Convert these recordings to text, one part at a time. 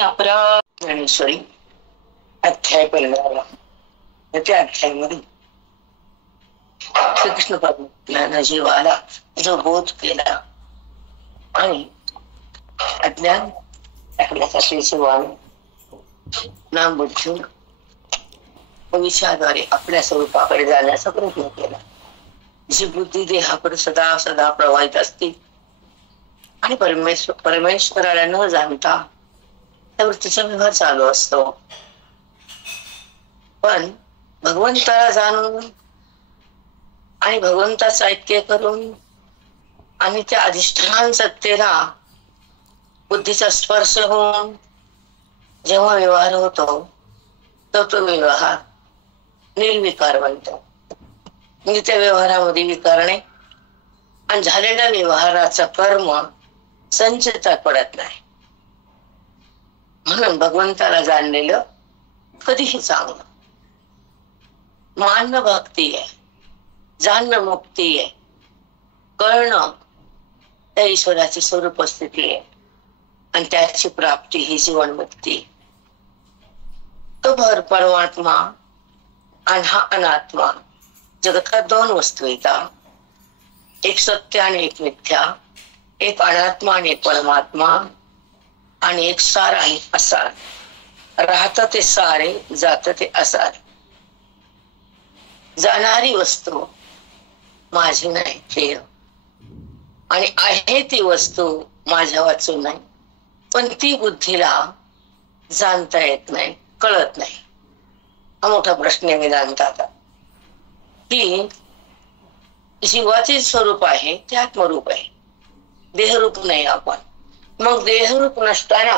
अपरा ज्ञानेश्वरी अध्याय 15. त्या अध्यायामध्ये श्रीकृष्ण परमात्म्यानं जीवाला जो बोध केला आणि अज्ञान टाकण्यासाठी जीवाने नाम बुद्धी विचाराद्वारे आपल्या स्वरूपाकडे जाण्याचा प्रयत्न केला. जी बुद्धी देहाकडे सदा सदा प्रवाहित असते आणि परमेश्वराला न जाणता त्या वृत्तीचा व्यवहार चालू असतो. पण भगवंताला जाणून आणि भगवंताचं ऐक्य करून आणि त्या अधिष्ठान सत्तेला बुद्धीचा स्पर्श होऊन जेव्हा व्यवहार होतो तो व्यवहार निर्विकार बनतो. म्हणजे त्या व्यवहारामध्ये विकार नाही आणि झालेल्या व्यवहाराचा कर्म संचितात पडत नाही. म्हणून भगवंताला जाणलेलं कधीही चांगलं. मानणं भक्ती आहे, जाणणं मुक्ती आहे, कळणं त्या ईश्वराची स्वरूप स्थिती आहे आणि त्याची प्राप्ती ही जीवनमुक्ती. तो भर परमात्मा आणि हा अनात्मा. जगतात दोन वस्तू येतात, एक सत्य आणि एक मिथ्या, एक अनात्मा आणि एक परमात्मा, आणि एक सार आणि असार. राहतं ते सारे, जातं ते असार. जाणारी वस्तू माझी नाही प्रिय आणि आहे ती वस्तू माझ्या वाचून नाही, पण ती बुद्धीला जाणता येत नाही, कळत नाही. हा मोठा प्रश्न आहे वेदांताचा की जीवाचे स्वरूप आहे ते आत्मरूप आहे, देहरूप नाही आपण. मग देहरूप नसताना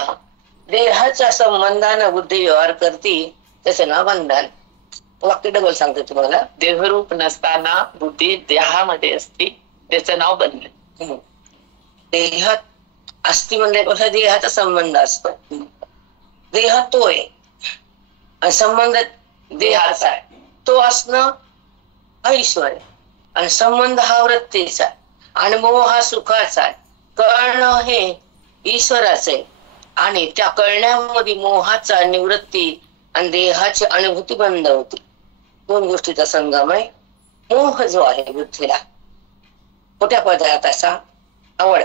देहाच्या संबंधानं बुद्धी व्यवहार करते, त्याचं नाव बंधन. वाक्य डबल सांगतो तुम्हाला. देहरूप नसताना बुद्धी देहामध्ये असते, त्याचं नाव बंधन. देहात असती म्हणण्यापेक्षा देहाचा संबंध असतो. देह तो आहे आणि संबंध देहाचा आहे. तो असणं हा ईश्वर आहे आणि संबंध हा वृत्तीचा आहे आणि मोह हा सुखाचा आहे. कळणं हे ईश्वराचं आहे आणि त्या कळण्यामध्ये मोहाचा निवृत्ती आणि देहाची अनुभूती बंद होती. दोन गोष्टीचा संगम आहे. मोह जो आहे बुद्धीला खोट्या पदार्थाचा आवड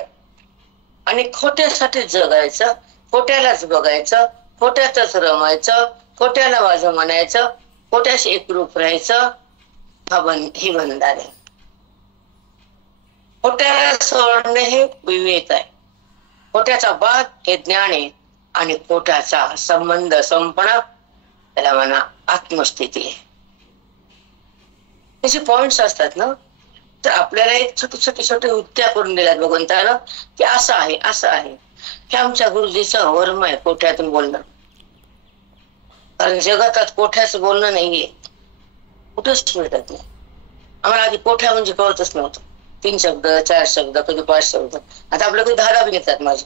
आणि खोट्यासाठी जगायचं, खोट्यालाच बघायचं, खोट्यातच रमायचं, खोट्याला माझं म्हणायचं, खोट्याशी एकरूप राहायचं, ही बंधन आहे. खोट्याला सोडणे हे विवेक आहे. खोट्याचा बाद हे ज्ञान आहे आणि खोट्याचा संबंध संपणं त्याला म्हणा आत्मस्थिती आहे. त्याचे पॉइंट्स असतात ना, तर आपल्याला एक छोटे युक्त्या करून दिल्यात भगवंतानं की असं आहे असं आहे. हे आमच्या गुरुजीचं वर्म आहे कोठ्यातून बोलणं. कारण जगात कोठ्याचं बोलणं नाहीये, कुठंच मिळत नाही. आम्हाला आधी कोठ्या म्हणजे कळतच नव्हतं. 3 शब्द 4 शब्द कधी 5 शब्द. आता आपलं कधी 10 येतात, माझे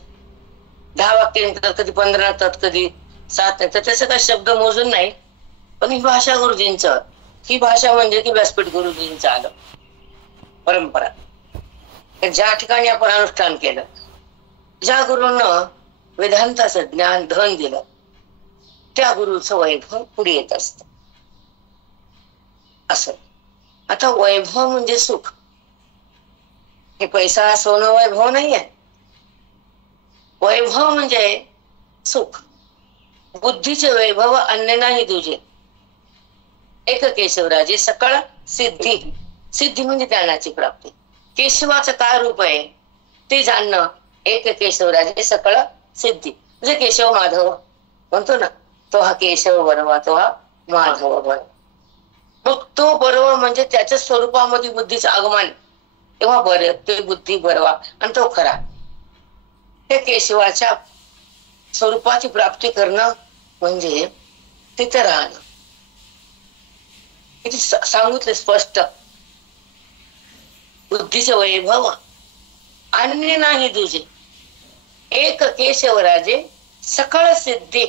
10 वाक्य येतात, कधी 15 येतात, कधी 7 येतात. त्याचं काही शब्द मोजून नाही. पण ही भाषा गुरुजींचं, ही भाषा म्हणजे की व्यासपीठ गुरुजींचं आलं परंपरा. ज्या ठिकाणी आपण अनुष्ठान केलं, ज्या गुरूंना वेदांताचं ज्ञान धन दिलं, त्या गुरुचं वैभव पुढे येत असत. असं आता वैभव म्हणजे सुख. हे पैसा सोनं वैभव नाहीये. वैभव म्हणजे सुख. बुद्धीचे वैभव अन्य नाही तुझे. एक केशवराजे सकळ सिद्धी. सिद्धी म्हणजे ज्ञानाची प्राप्ती. केशवाचं काय रूप आहे ते जाणणं. एक केशवराजे सकळ सिद्धी म्हणजे केशव माधव म्हणतो ना, तो हा केशव बरोवा, तो हा माधव बरोवा. मग तो बरोवा म्हणजे त्याच्या स्वरूपामध्ये बुद्धीचं आगमन, तेव्हा बरं ते बुद्धी बरोवा आणि तो खरा. हे केशवाच्या स्वरूपाची प्राप्ती करणं म्हणजे तिथं राहणं. किती सांगितलं स्पष्ट. बुद्धीचे वैभव अन्य नाही तुझे. एक केशवराजे सकळ सिद्धी.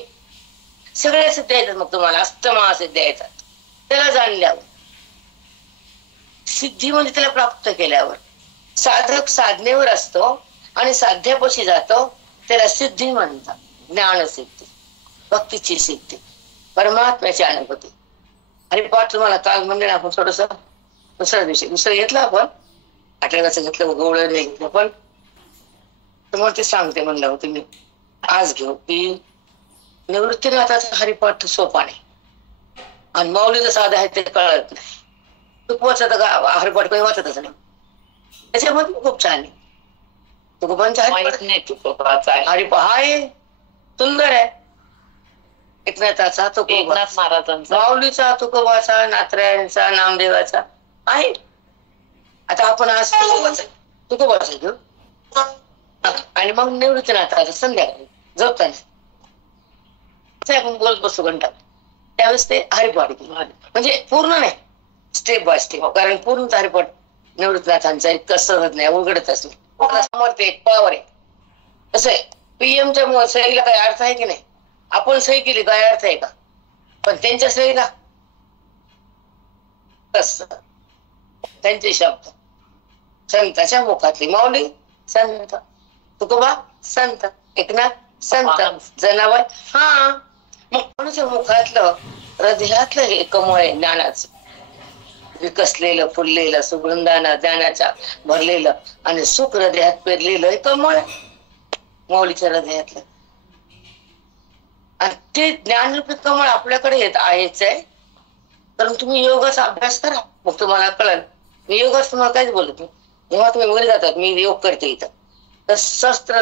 सगळ्या सिद्ध्या येतात मग तुम्हाला, अष्टमहासिद्ध्या येतात. त्याला जाणल्यावर सिद्धी म्हणजे त्याला प्राप्त केल्यावर. साधक साधनेवर असतो आणि साध्यापाशी जातो त्याला सिद्धी म्हणतात. ज्ञानसिद्धी, भक्तीची सिद्धी, परमात्म्याची अनुभूती. हरिपाठ तुम्हाला काल म्हणले ना आपण थोडस दुसऱ्या दिवशी दुसरं घेतलं आपण, आठवड्याचं घेतलं, गवळ नाही घेतलं, पण तुम्हाला ते सांगते म्हणलं होतं मी आज घेऊ की निवृत्तीनाथाचा हरिपाठ सोपा नाही आणि माऊलीचं साधं आहे ते कळत नाही. तुकोबाचा तर हरिपाठ काही वाचतच नाही, त्याच्यामध्ये खूप छान आहे. तुकोबांचा हरिपाठ आहे, सुंदर आहे. एकनाथाचा तुकोबा, एकनाथ महाराजांचा, माऊलीचा, तुकोबाचा, नाथरायांचा, नामदेवाचा आहे. आता आपण आज तुकोबाचा घेऊ आणि मग निवृत्तीनाथाचा संध्याकाळी झोपताना आपण बोलत बसू घंटा, त्यावेळेस ते हरिपाठ घेऊ. म्हणजे पूर्ण नाही, स्टेप बाय स्टेप, कारण पूर्ण हरिपाठ निवृत्तीनाथांचा इतकं सहज नाही, उघडतच नाही. समर्थ एक पावर आहे. कसं आहे, पीएमच्या सहीला काही अर्थ आहे की नाही? आपण सही केली काय अर्थ आहे का? पण त्यांच्या सहीला कस, त्यांचे शब्द संताच्या मुखातली, माऊली संत, तुकोबा संत, एकनाथ संत, जनाबाई हा. मग कोणाच्या मुखातलं, हृदयातलं हे कमळ आहे ज्ञानाचं, विकसलेलं, फुललेलं, सुगंधाना ज्ञानाच्या भरलेलं आणि सुख हृदयात पेरलेलं हे कमळ आहे माऊलीच्या हृदयातलं. आणि ते ज्ञानरूपी कमळ आपल्याकडे येत आहेच आहे. कारण तुम्ही योगाचा अभ्यास करा, मग तुम्हाला कळेल. मी योगाच तुम्हाला काहीच बोलत नाही. जेव्हा तुम्ही वर जातात, मी योग करते इथं, तर सहस्त्र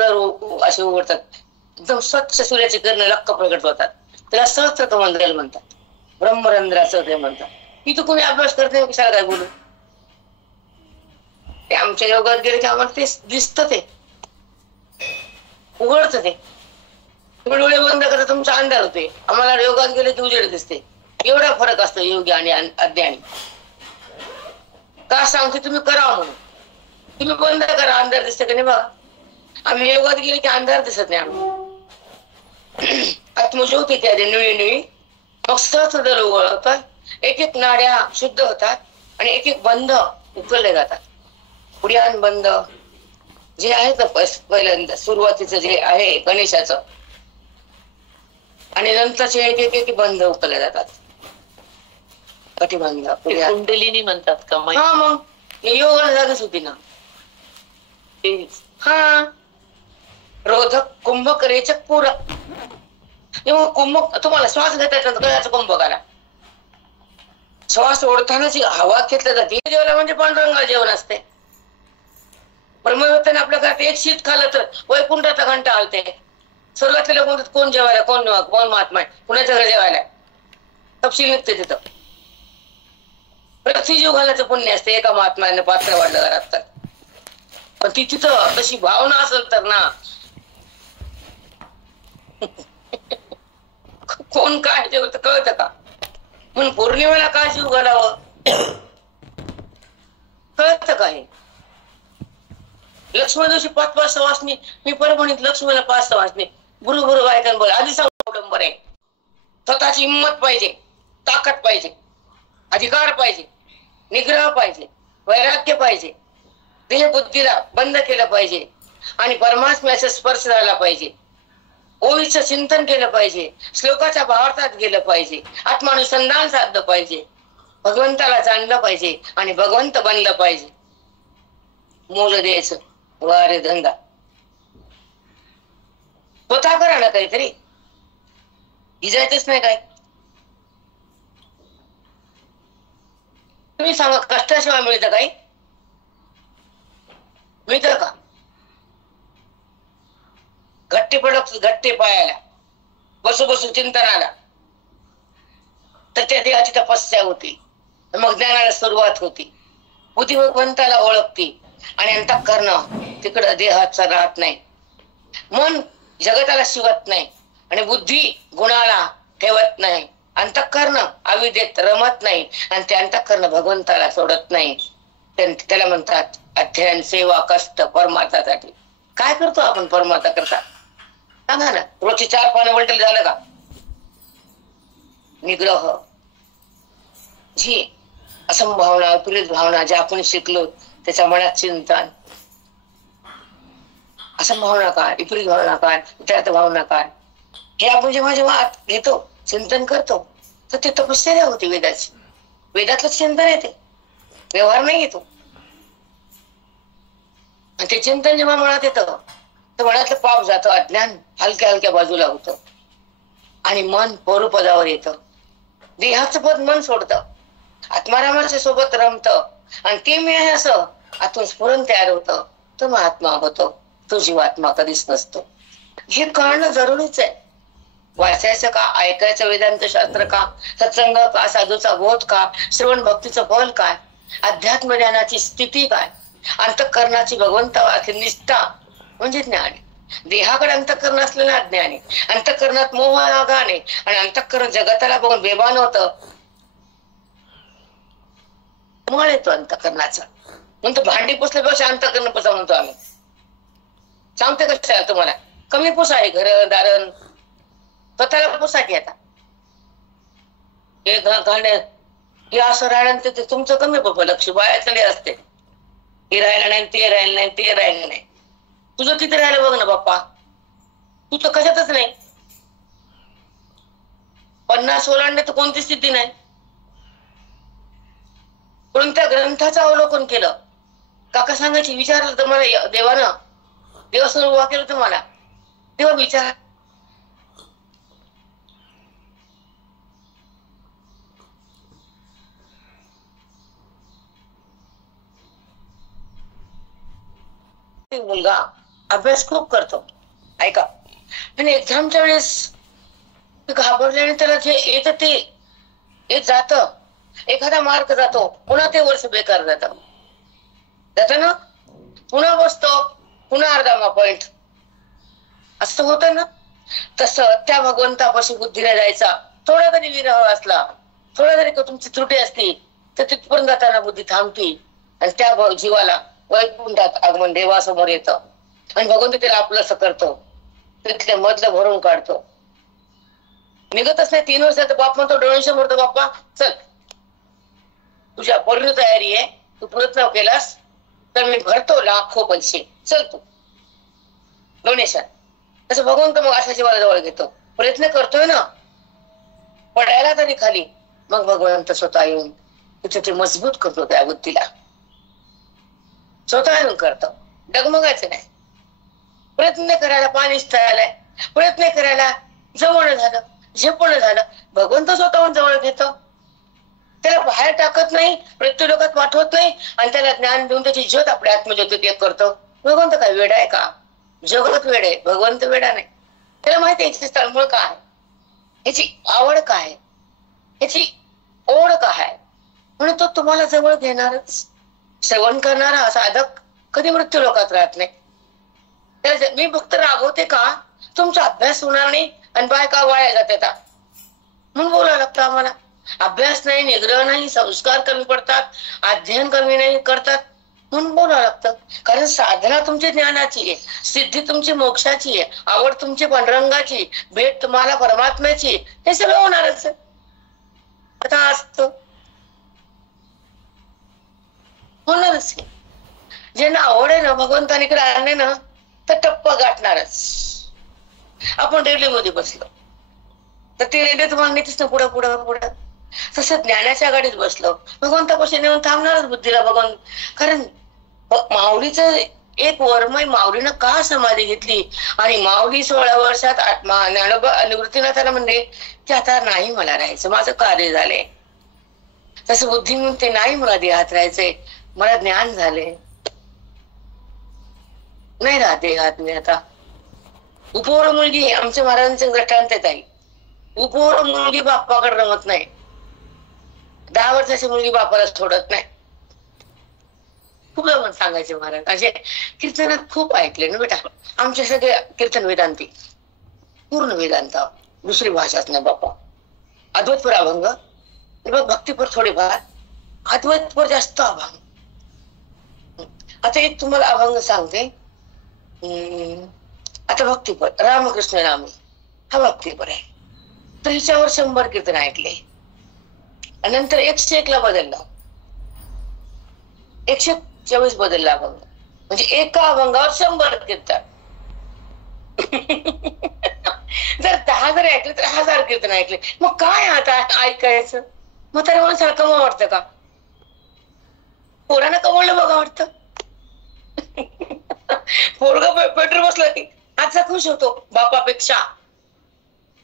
असे उघडतात, एकदम स्वच्छ सूर्याची किरण लक्क प्रगट होतात, त्याला सहस्त्र कमंडल म्हणतात, ब्रह्मरंध्राचं ते म्हणतात. इथं कोणी अभ्यास करत नाही, कशाला काय बोलू? ते आमच्या योगात गेले की आम्हाला ते दिसतं, ते उघडतं. ते तुम्ही डोळे बंद करता तुमचा अंधार होते, आम्हाला योगात गेले की उजेड दिसते. एवढा फरक असतो योगी आणि अज्ञानी. का सांगते? तुम्ही करावं म्हणून. तुम्ही बंद करा, अंधार दिसते का नाही बघा. आम्ही योगात गेले की अंधार दिसत नाही. आम्ही आत्मज्योती त्या निळी निळी, मग सहज उघडतात, एक एक नाड्या शुद्ध होतात आणि एक एक बंध उचलले जातात. पुढ्यान बंद जे आहे तर पहिल्यांदा सुरुवातीचं जे आहे गणेशाचं, आणि नंतरचे एक एक बंध उचलले जातात. कटिबंध, कुंडलिनी म्हणतात का? हा, मग योगाला जागच होती ना. हा, रोधक, कुंभक, रेचक, पूरक. कुंभक तुम्हाला श्वास घेता गळ्याचा कुंभक आला. श्वास ओढताना जी हवा घेतल्या जाते जेवण म्हणजे पांडुरंगाला जेवण असते. ब्रह्मवेत्ताने आपल्या घरात एक शीत खाल्लं तर वैकुंठाचा घंटा आलते. सुरुवातीला कोण कोण जेवायला, कोण महात्मा आहे, कुणाच्या घरी जेवायला तपशील निघते तिथं. प्रति जीव घालायचं पुण्य असते एका महात्म्याने पात्र वाढलं घरात तर. पण ती तिथं तशी भावना असेल तर ना, कोण काय जेवत कळतं का? म्हणून पौर्णिमेला काय जीव घालावं कळतं का? हे लक्ष्मी दिवशी 5-5 सवासणी, मी परभणीत लक्ष्मीला 5 सवासणी, गुरु गायकांना बोला. आधी सांगतो अवलंबर आहे. स्वतःची हिंमत पाहिजे, ताकद पाहिजे, अधिकार पाहिजे, निग्रह पाहिजे, वैराग्य पाहिजे, देह बुद्धीला बंद केलं पाहिजे आणि परमात्म्याचा स्पर्श झाला पाहिजे. ओळीचं चिंतन केलं पाहिजे, श्लोकाच्या भावार्थात गेलं पाहिजे, आत्मानुसंधान साधलं पाहिजे, भगवंताला जाणलं पाहिजे आणि भगवंत बनलं पाहिजे. मोल द्यायचं वारे धंदा स्वतः करा ना, काहीतरी इजायचंच नाही. काय तुम्ही सांगा, कष्टाशिवाय मिळतं काही? मिळतं का? घट्टे पडत घट्टे पायाला, बसू बसू चिंतनाला, तर त्या देहाची तपस्या होती, मग ज्ञानाला सुरुवात होती, बुद्धी भगवंताला ओळखती आणि अंतःकरण तिकडं देहाचा राहत नाही, मन जगताला शिवत नाही आणि बुद्धी गुणाला ठेवत नाही, अंतःकरण अविद्येत रमत नाही आणि ते अंतःकरण भगवंताला सोडत नाही. त्याला म्हणतात अध्ययन, सेवा, कष्ट परमार्थासाठी. काय करतो आपण परमार्था करता? सांगा ना. रोजची 4 पानं वलटल झालं का? निग्रह, जी असंभावना, विपरीत भावना ज्या आपण शिकलो त्याच्या मनात चिंतन, असं भावना काय, विपरीत भावना काय, त्यात भावना काय, हे आपण जेव्हा जेव्हा आत घेतो, चिंतन करतो, तर ते तपश्चर्या होती वेदाची. वेदातलं चिंतन येते, व्यवहार नाही येतो. आणि ते चिंतन जेव्हा मनात येतं, तर मनातलं पाप जातं, अज्ञान हलक्या हलक्या बाजूला होतं आणि मन परुपदावर येतं. देहाचं पद मन सोडतं, आत्मारामाच्या सोबत रमतं आणि ते मी आहे असं आतून स्फुरण तयार होतं. तो महात्मा होतो, तो जीवात्मा कधीच नसतो. हे कळणं जरुरीच आहे. वाचायचं का, ऐकायचं वेदांत शास्त्र का, सत्संग का, साधूचा बोध का, श्रवण भक्तीचं फल काय, अध्यात्म ज्ञानाची स्थिती काय, अंतःकरणाची भगवंताची निष्ठा म्हणजे ज्ञान. देहाकडे अंतःकरण असलेलं अज्ञान आहे. अंतःकरणात मोह हा घाण आहे आणि अंतःकरण जगताला बघून बेभान होतं. मळ येतो अंतःकरणाचा. म्हणतो भांडी पुसल्यापेक्षा अंतःकरण पुसा म्हणतो आम्ही. सांगते कशा तुम्हाला, कमी पुसा आहे घर दारण, स्वतःला पुसा की. आता हे असं राहिलं ते तुमचं कमी बाबा लक्ष बायाकडे असते. हे राहिलं नाही, ते राहिलं नाही, ते राहिलं नाही. तुझं किती राहिलं बघ ना बाप्पा, तू तर कशातच नाही. 50 ओलांडे तर कोणती स्थिती नाही. कोणत्या ग्रंथाचं अवलोकन केलं, काका सांगायची, विचारलं तर मला देवानं, देवासमोर उभा केलं तुम्हाला, तेव्हा विचार. मुलगा अभ्यास खूप करतो, ऐका, आणि एक्झामच्या वेळेस घाबरल्याने त्याला जे येत ते येत जात, एखादा मार्क जातो, पुन्हा ते वर्ष बेकार जात ना, पुन्हा बसतो, पुन्हा अर्धा पॉइंट, असं होतं ना. तसं त्या भगवंतापाशी बुद्धीला जायचा, थोडा तरी विरह असला, थोडा तरी तुमची त्रुटी असती, तर तिथपर्यंत जाताना बुद्धी थांबती आणि त्या जीवाला वैकुंठात आगमन देवासमोर येतं आणि भगवंत त्याला आपलंसं करतो, तिथले मधलं भरून काढतो. निघतच नाही 3 वर्षाचा बाप म्हणतो, डोनेशन भरतो, बाप्पा चल तुझ्या पूर्ण तयारी आहे, तू प्रयत्न केलास तर मी भरतो लाखो पैसे, चल तू डोनेशन. तसं भगवंत मग अशा जीवाला जवळ घेतो, प्रयत्न करतोय ना पडायला तरी खाली, मग भगवंत स्वतः येऊन तिथे ते मजबूत करतो त्या बुद्धीला, स्वतः येऊन करतो. डगमगायचं नाही, प्रयत्न करायला पाणी आलाय, प्रयत्न करायला जवळ झालं, झेपणं झालं, भगवंत स्वतःहून जवळ घेतो. त्याला बाहेर टाकत नाही, मृत्यू लोकात पाठवत नाही आणि त्याला ज्ञान देऊन त्याची ज्योत आपल्या आत्मज्योतीत एक करतो. भगवंत काय वेडा आहे का? जगत वेड आहे, भगवंत वेडा नाही. त्याला माहिती आहे याची तळमळ काय, याची आवड काय, याची ओढ काय, म्हणून तो तुम्हाला जवळ घेणारच. श्रवण करणारा साधक कधी मृत्यू लोकात राहत नाही. मी फक्त रागवते का, तुमचा अभ्यास होणार नाही आणि बायका वाया जाते म्हणून बोलावं लागतं आम्हाला. अभ्यास नाही, निग्रह नाही, संस्कार कमी पडतात, अध्ययन कमी नाही करतात म्हणून बोलावं लागतं. कारण साधना तुमची ज्ञानाची आहे, सिद्धी तुमची मोक्षाची आहे, आवड तुमची पांडुरंगाची, भेट तुम्हाला परमात्म्याची, हे सगळं होणारच आहे. आता असतं होणारच आहे. ज्यांना आवड आहे ना भगवंताने इकडे आणले ना, तर टप्पा गाठणारच. आपण रेल्वेमध्ये बसलो तर ते रेल्वे तुम्हाला नेतेच ना पुढं पुढं पुढं. तसं ज्ञानाच्या गाडीत बसलो भगवंतापाशी नेऊन थांबणारच बुद्धीला भगवंत. कारण माऊलीचं एक वर्मय, माऊलीनं का समाधी घेतली आणि माऊली 16 वर्षात ज्ञानोबा निवृत्तीनाथाला म्हणले की आता नाही मला राहायचं, माझं कार्य झाले. तसं बुद्धी म्हणून ते नाही मला देहात राहायचंय, मला ज्ञान झाले, नाही राहते हात मी आता. उपवर मुलगी आमच्या महाराजांचं दृष्टांत आहे, उपवर मुलगी बाप्पाकडे रमत नाही, 10 वर्षाची मुलगी बापाला सोडत नाही. खूप जण सांगायचे महाराज, असे कीर्तनात खूप ऐकले ना बेटा. आमचे सगळे कीर्तन वेदांती, पूर्ण वेदांत, दुसरी भाषाच नाही बाप्पा. अद्वैतपर अभंग, भक्तीपर थोडेफार, अद्वैतपर जास्त अभंग. आता एक तुम्हाला अभंग सांगते. आता भक्तीपर रामकृष्ण नामी हा भक्तीपर आहे, तर हिच्यावर 100 कीर्तन ऐकले. नंतर 101 ला बदलला, 124 बदलला अभंग, म्हणजे एका अभंगावर 100 कीर्तन. जर 10 जर ऐकले तर 1000 कीर्तन ऐकले, मग काय आता ऐकायचं? मग तर माणसाला कमवा वाटतं का? पोरांना कमवलं बघा वाटतं. पोरगा पेट्रोल बसला की आजचा खुश होतो बापापेक्षा,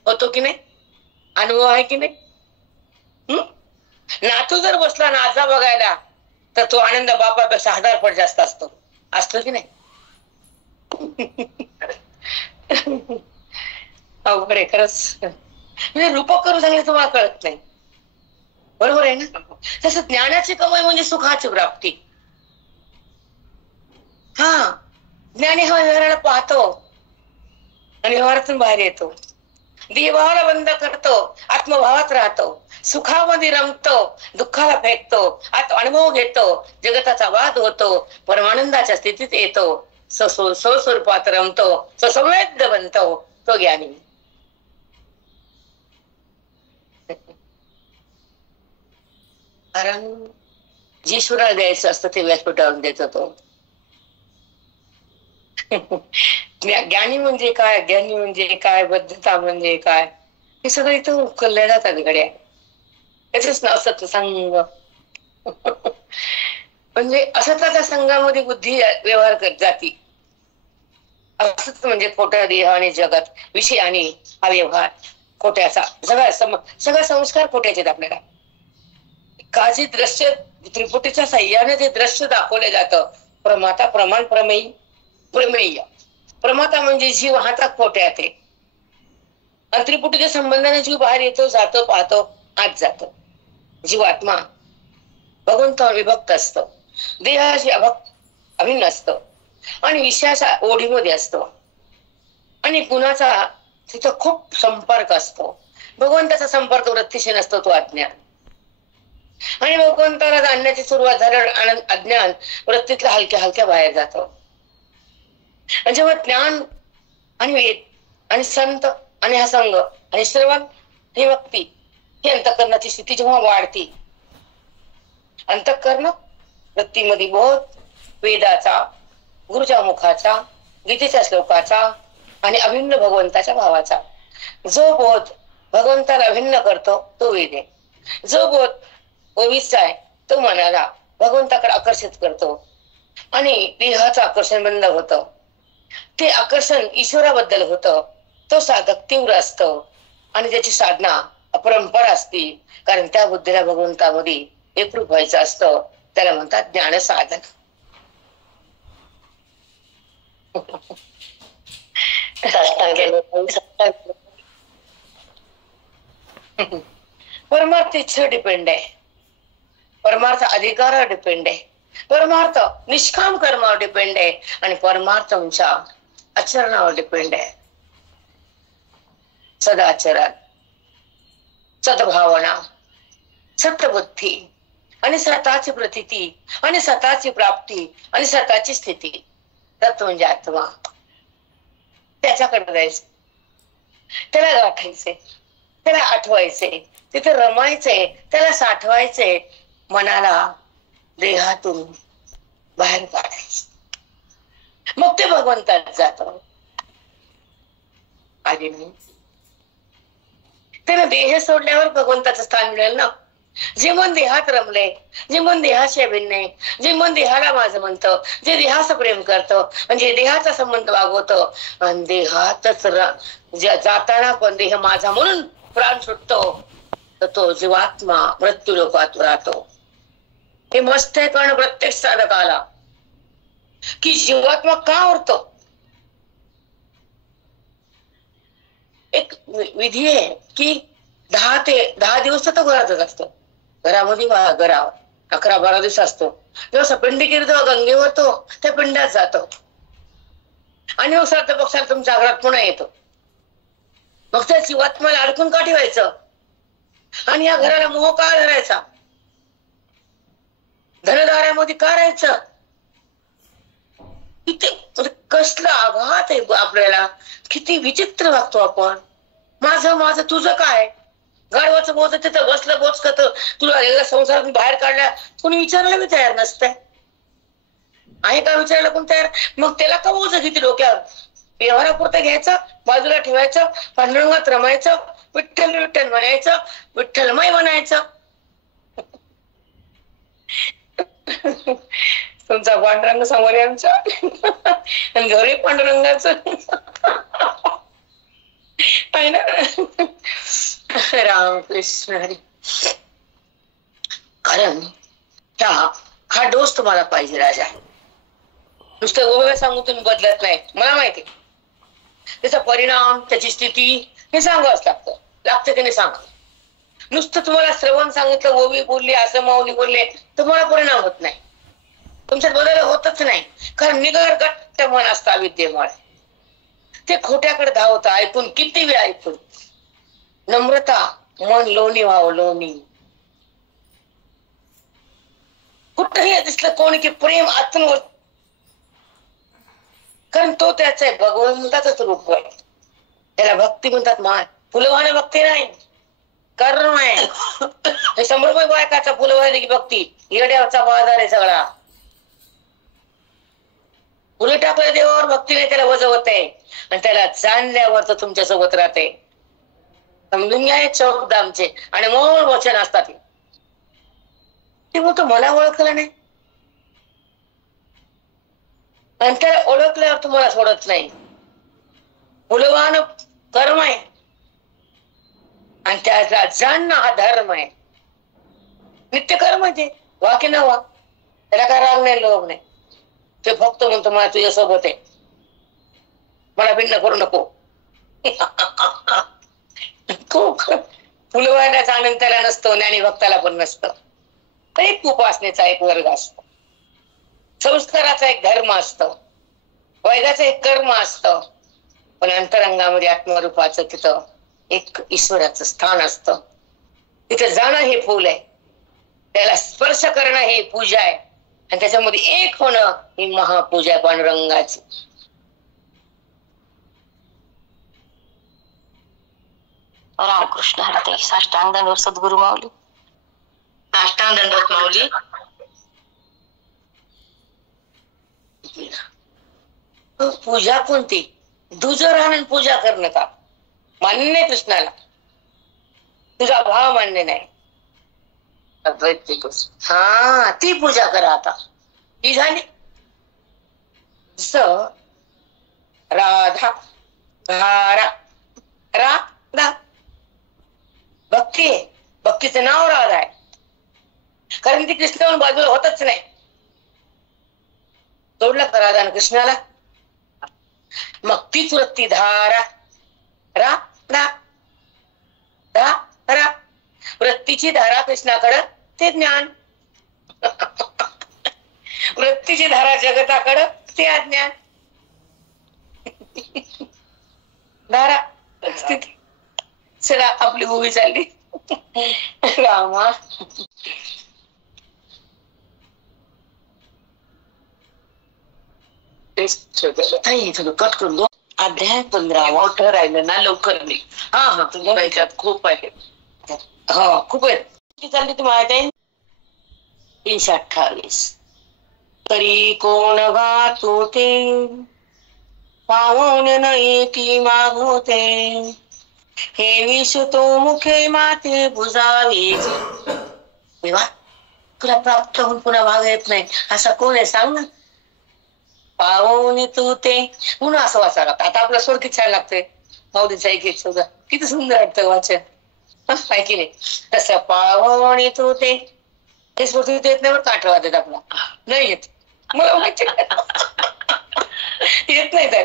होतो की नाही? अनुभव आहे की नाही? नातू जर बसला ना आजा बघायला तर तो आनंद बापापेक्षा 1000 पट जास्त असतो. असतो की नाही? अवघड आहे खरंच. म्हणजे रूपक करून सांगितलं तुम्हाला कळत नाही. बरोबर आहे ना? तसं ज्ञानाची कमाई म्हणजे सुखाची प्राप्ती. हा, ज्ञानी हा व्यवहाराला पाहतो आणि व्यवहारातून बाहेर येतो, देहभावाला बंद करतो, आत्मभावात राहतो, सुखामध्ये रमतो, दुःखाला फेकतो, अनुभव घेतो, जगताचा वाद होतो, परमानंदाच्या स्थितीत येतो, स्वस्वरूपात रमतो, संवेद्य बनतो, तो ज्ञानी. कारण जीश्वराला द्यायचं असतं ते व्यासपीठावरून देतो तो. ज्ञानी म्हणजे काय, ज्ञानी म्हणजे काय, बद्धता म्हणजे काय, हे सगळं इथं उकलल्या जातात गड्या. याच नाव सत्संग. म्हणजे असताच्या संघामध्ये बुद्धी व्यवहार करत जाती. असत म्हणजे खोटा देह आणि जगत, विषय आणि हा व्यवहार खोट्याचा. सगळा संस्कार खोट्याचे आपल्याला. काची दृश्य त्रिपुटीच्या साह्याने ते दृश्य दाखवले जातं. प्रमाता, प्रमाण, प्रमेय, प्रमेय. प्रमाता म्हणजे जीव, हाता खोट्यात आहे. आणि त्रिपुटीच्या संबंधाने जीव बाहेर येतो, जातो, पाहतो, आत जातो. जीवात्मा भगवंतावर विभक्त असतो, देहाशी अभिन्न असतो आणि विषयाच्या ओढीमध्ये असतो आणि गुणाचा तिथं खूप संपर्क असतो. भगवंताचा संपर्क वृत्तीशी नसतो, तो अज्ञान. आणि भगवंताला जाणण्याची सुरुवात झाल्यावर अज्ञान वृत्तीतल्या हलक्या हलक्या बाहेर जातो. जेव्हा ज्ञान आणि वेद आणि संत आणि हा संघ आणि श्रवण ही भक्ती ही अंतःकरणाची स्थिती जेव्हा वाढती, अंतःकरण वृत्तीमध्ये बोध, वेदाचा, गुरुच्या मुखाचा, गीतेच्या श्लोकाचा आणि अभिन्न भगवंताच्या भावाचा. जो बोध भगवंताला अभिन्न करतो तो वेद आहे. जो बोध ओविचा आहे तो मनाला भगवंताकडे आकर्षित करतो आणि देहाचं आकर्षण बंद होतं. ते आकर्षण ईश्वराबद्दल होतं. तो साधक तीव्र असतो आणि त्याची साधना अपरंपार असते, कारण त्या बुद्धीला भगवंतामध्ये एकरूप व्हायचं असतं. त्याला म्हणतात ज्ञान साधन. परमार्थ इच्छेवर डिपेंड आहे, परमार्थ अधिकारावर डिपेंड आहे, परमार्थ निष्काम कर्मावर डिपेंड आहे आणि परमार्थ तुमच्या आचरणावर डिपेंड आहे. सदाचरण, सद्भावना, सत्बुद्धी आणि स्वतःची प्रतीती आणि स्वतःची प्राप्ती आणि स्वतःची स्थिती. तत्व म्हणजे आत्मा. त्याच्याकडे जायचं, त्याला गाठायचे, त्याला आठवायचे, तिथे रमायचे, त्याला साठवायचे, मनाला देहातून बाहेर काढायचे. मग ते भगवंतात जात. आधी नाही त्याला देह सोडल्यावर भगवंताचं स्थान मिळेल ना. जे मन देहात रमले, जे मन देहाशी अभिन्न आहे, जे मन देहाला माझं म्हणतं, जे देहाचं प्रेम करतं, म्हणजे देहाचा संबंध वागवतं आणि देहातच जाताना पण देह माझा म्हणून प्राण सुटतो, तर तो जीवात्मा मृत्यू लोकात राहतो. हे मस्त आहे कळणं प्रत्येक साधकाला की जीवात्मा का उरतो. एक विधी आहे की 10 दिवस तर तो घरातच असतो. घरामध्ये घरावर 11-12 दिवस असतो. जेव्हा पिंडी किरतो गंगेवर तो त्या पिंडात जातो आणि मग श्राद्ध पक्षाला तुमच्या घरात पुन्हा येतो. मग त्या जीवात्म्याला अडकून का ठेवायचं आणि या घराला मोह का धरायचा, धनदारामध्ये का राहायचं. किती कसला आघात आहे आपल्याला, किती विचित्र वागतो आपण. माझं माझं तुझं काय. गाढवाचं बोच तिथं बसलं बोच करत, तुला एकदा संसारातून बाहेर काढल्या कोणी विचारायला बी तयार नसतंय. आहे का विचारायला कोण तयार. मग त्याला का बोच किती डोक्यावर. व्यवहारापुरतं घ्यायचं, बाजूला ठेवायचं, पांडुरंगात रमायचं, विठ्ठल विठ्ठल म्हणायचं, विठ्ठलमय म्हणायचं. तुमचा पांडुरंग समोर आहे आमच्या, आणि घरी पांडुरंगाचं आहे ना. रामकृष्ण हरी. कारण हा डोस तुम्हाला पाहिजे राजा. नुसतं गोव्या सांगून तुम्ही बदलत नाही, मला माहिती. त्याचा परिणाम, त्याची स्थिती हे सांगावंच लागतं की नाही सांगा. नुसतं तुम्हाला श्रवण सांगितलं, ओवी बोलली, असं माऊली बोलले, तुम्हाला परिणाम होत नाही, तुमच्यात बदल होतच नाही. कारण निगर गट्ट मन असतं अविद्येमुळे. ते खोट्याकडे धावतं, ऐकून किती वेळ ऐकून. नम्रता, मन लोणी व्हावं, लोणी. कुठंही दिसलं कोणी की प्रेम आतून, कारण तो त्याचा आहे, भगवंताच रूप आहे. त्याला भक्ती म्हणतात. मान फुलवाने भक्ती नाही, कर्म आहे. समृद्ध बायकाचा फुलवाने की भक्ती, येड्याचा बाजार आहे सगळा. फुले टाकले देवावर, भक्ती नाही, त्याला वजवत आहे. आणि त्याला जाणल्यावर तर तुमच्या सोबत राहते. समजून घ्या हे चौकदामचे आणि मूळ वचन असतात. ते म्हणतो मला ओळखलं नाही, आणि त्याला ओळखल्यावर तुम्हाला सोडत नाही. फुलवान कर्म आहे आणि त्याला जाणणं हा धर्म आहे. नित्य कर्म आहे ते, वा की न वा, त्याला काय राग नाही, लोभ नाही. ते फक्त म्हणतो मला तुझ्या सोबत आहे, मला भिन्न करू नको. फुलवाण्याचा आनंद त्याला नसतो, ज्ञानी भक्ताला पण नसतं. एक उपासनेचा एक वर्ग असतो, संस्काराचा एक धर्म असतो, वैदाचं एक कर्म असतं. पण अंतरंगामध्ये आत्मरूपाचं तिथं एक ईश्वराचं स्थान असतं. तिथे जाणं हे फुल आहे, त्याला स्पर्श करणं हे पूजा आहे, आणि त्याच्यामध्ये एक होणं ही महापूजा आहे पांडुरंगाची. रामकृष्ण हरी. साष्टांग दंडवत सद्गुरु माऊली. साष्टांग दंडवत माऊली. पूजा कोणती? दुजं राहणं पूजा करणं का? मान्य नाही कृष्णाला, तुझा भाव मान्य नाही. हा, ती पूजा करा आता. ती झाली. राधा धारा, राधा भक्ती आहे. भक्तीचं नाव राधा आहे, कारण ती कृष्णाहून बाजूला होतच नाही. जोडलं का राधा आणि कृष्णाला, मग तीच वृत्ती धारा, राधा धारा. वृत्तीची धारा कृष्णाकडं, ते ज्ञान. वृत्तीची धारा जगताकडं, ते अज्ञान. धारा स्थिती. चला आपली उभी चालली. रामा कट करून दो. अध्याय 15 मोठं राहिलं ना लवकर नाही. हा तुम्ही त्याच्यात खूप आहे. हो खूप आहे. चालली ती माहिती आहे. 328. तरी कोण गातो ते, पावन नाही ती मागवते. हे विष तो मुखे माते बुजावे. देवा तुला प्राप्त होऊन पुन्हा भाग येत नाही असा कोण आहे सांग ना. पावनी तू ते पुन्हा असं वाचावं लागतं. आता आपला स्वर किती छान लागतोय. माऊलीचा एक एक शब्द किती सुंदर वाटतं वाचन, आहे की नाही. तसं पावनी तू ते, हे स्वर येत नाही बरं का, आठवत येत आपला नाही येत, मला माहिती येत नाही तर.